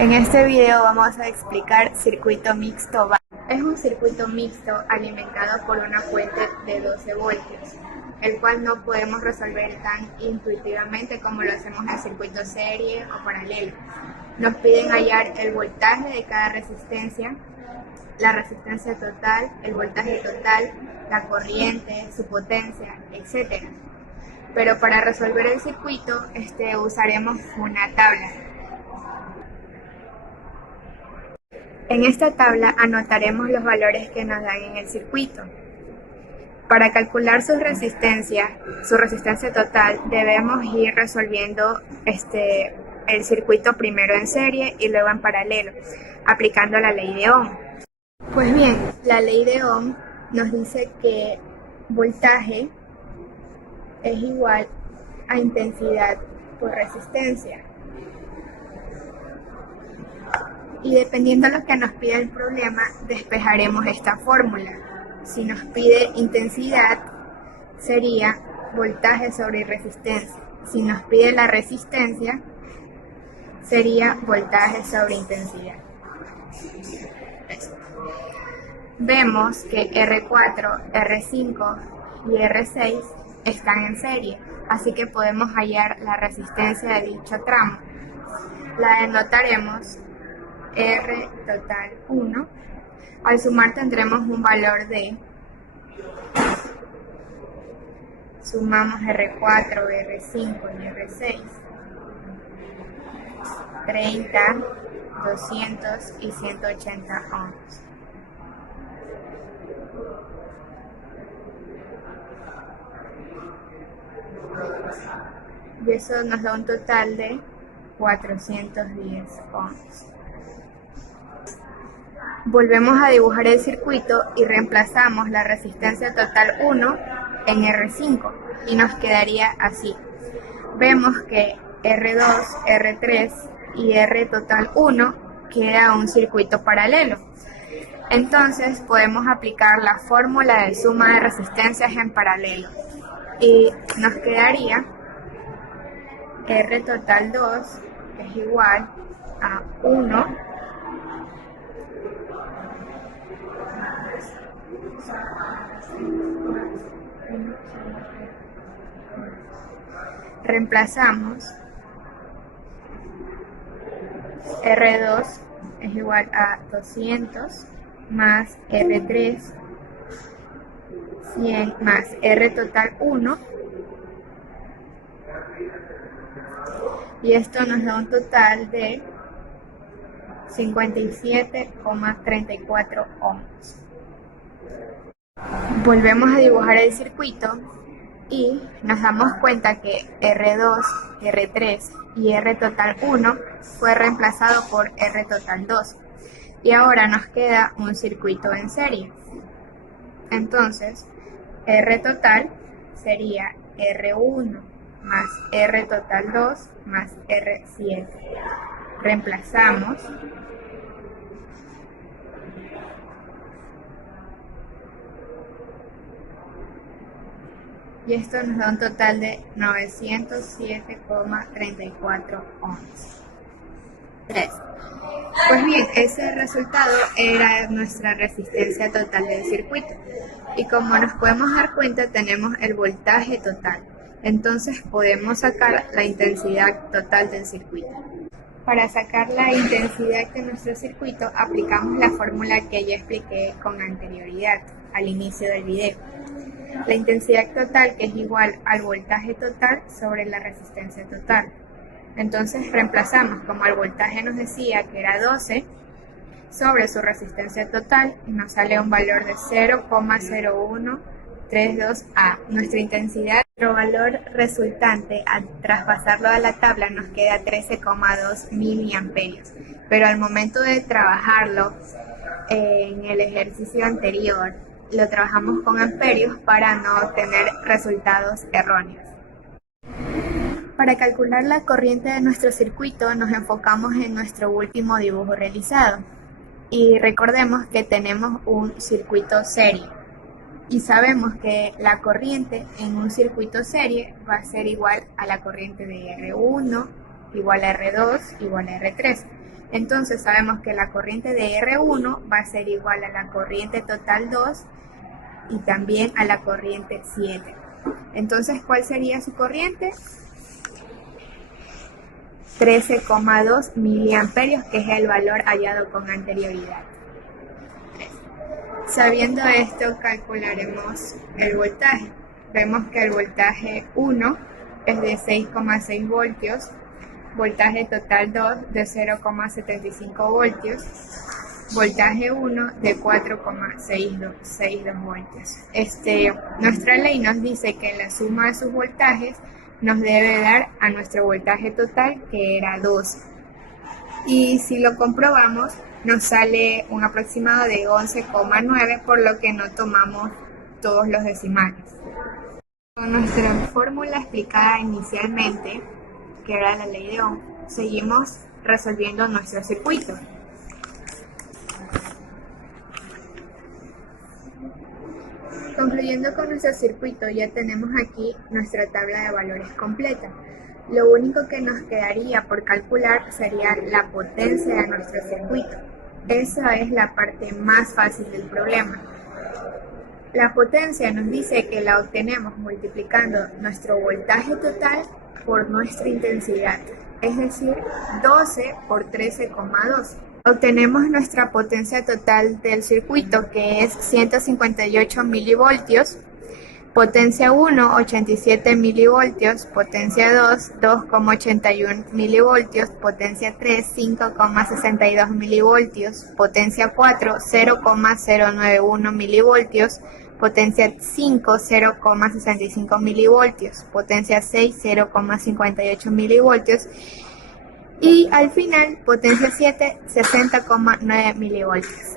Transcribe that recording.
En este video vamos a explicar circuito mixto básico. Es un circuito mixto alimentado por una fuente de 12 voltios, el cual no podemos resolver tan intuitivamente como lo hacemos en circuito serie o paralelo. Nos piden hallar el voltaje de cada resistencia, la resistencia total, el voltaje total, la corriente, su potencia, etc. Pero para resolver el circuito usaremos una tabla. En esta tabla anotaremos los valores que nos dan en el circuito. Para calcular su resistencia total, debemos ir resolviendo el circuito primero en serie y luego en paralelo, aplicando la ley de Ohm. Pues bien, la ley de Ohm nos dice que voltaje es igual a intensidad por resistencia. Y dependiendo de lo que nos pide el problema, despejaremos esta fórmula. Si nos pide intensidad, sería voltaje sobre resistencia. Si nos pide la resistencia, sería voltaje sobre intensidad. Vemos que R4, R5 y R6 están en serie, así que podemos hallar la resistencia de dicho tramo. La denotaremos R total 1. Al sumar tendremos un valor de, sumamos R4, R5 y R6, 30, 200 y 180 ohms. Y eso nos da un total de 410 ohms. Volvemos a dibujar el circuito y reemplazamos la resistencia total 1 en R5 y nos quedaría así. Vemos que R2, R3 y R total 1 queda un circuito paralelo. Entonces podemos aplicar la fórmula de suma de resistencias en paralelo y nos quedaría R total 2 es igual a 1 reemplazamos R2 es igual a 200 más R3 100 más R total 1 y esto nos da un total de 57,34 ohms. Volvemos a dibujar el circuito y nos damos cuenta que R2, R3 y R total 1 fue reemplazado por R total 2 y ahora nos queda un circuito en serie. Entonces R total sería R1 más R total 2 más R7. Reemplazamos y esto nos da un total de 907,34 ohms. 3. Pues bien, ese resultado era nuestra resistencia total del circuito. Y como nos podemos dar cuenta, tenemos el voltaje total. Entonces podemos sacar la intensidad total del circuito. Para sacar la intensidad de nuestro circuito, aplicamos la fórmula que ya expliqué con anterioridad, al inicio del video. La intensidad total, que es igual al voltaje total sobre la resistencia total. Entonces reemplazamos, como el voltaje nos decía que era 12, sobre su resistencia total y nos sale un valor de 0,0132 A. Nuestra intensidad, nuestro valor resultante al traspasarlo a la tabla nos queda 13,2 miliamperios, pero al momento de trabajarlo en el ejercicio anterior, lo trabajamos con amperios para no obtener resultados erróneos. Para calcular la corriente de nuestro circuito nos enfocamos en nuestro último dibujo realizado y recordemos que tenemos un circuito serie y sabemos que la corriente en un circuito serie va a ser igual a la corriente de R1 igual a R2 igual a R3. Entonces sabemos que la corriente de R1 va a ser igual a la corriente total 2 y también a la corriente 7. Entonces, ¿cuál sería su corriente? 13,2 miliamperios, que es el valor hallado con anterioridad. Sabiendo esto, calcularemos el voltaje. Vemos que el voltaje 1 es de 6,6 voltios, voltaje total 2 de 0,75 voltios, voltaje 1 de 4,62 voltios. Nuestra ley nos dice que la suma de sus voltajes nos debe dar a nuestro voltaje total, que era 12. Y si lo comprobamos, nos sale un aproximado de 11,9, por lo que no tomamos todos los decimales. Con nuestra fórmula explicada inicialmente, que era la ley de Ohm, seguimos resolviendo nuestro circuito. Concluyendo con nuestro circuito, ya tenemos aquí nuestra tabla de valores completa. Lo único que nos quedaría por calcular sería la potencia de nuestro circuito. Esa es la parte más fácil del problema. La potencia nos dice que la obtenemos multiplicando nuestro voltaje total por nuestra intensidad, es decir, 12 por 13,2. Obtenemos nuestra potencia total del circuito, que es 158 milivoltios, potencia 1, 87 milivoltios, potencia 2, 2,81 milivoltios, potencia 3, 5,62 milivoltios, potencia 4, 0,091 milivoltios, potencia 5, 0,65 milivoltios, potencia 6, 0,58 milivoltios, y al final, potencia 7, 60,9 milivoltios.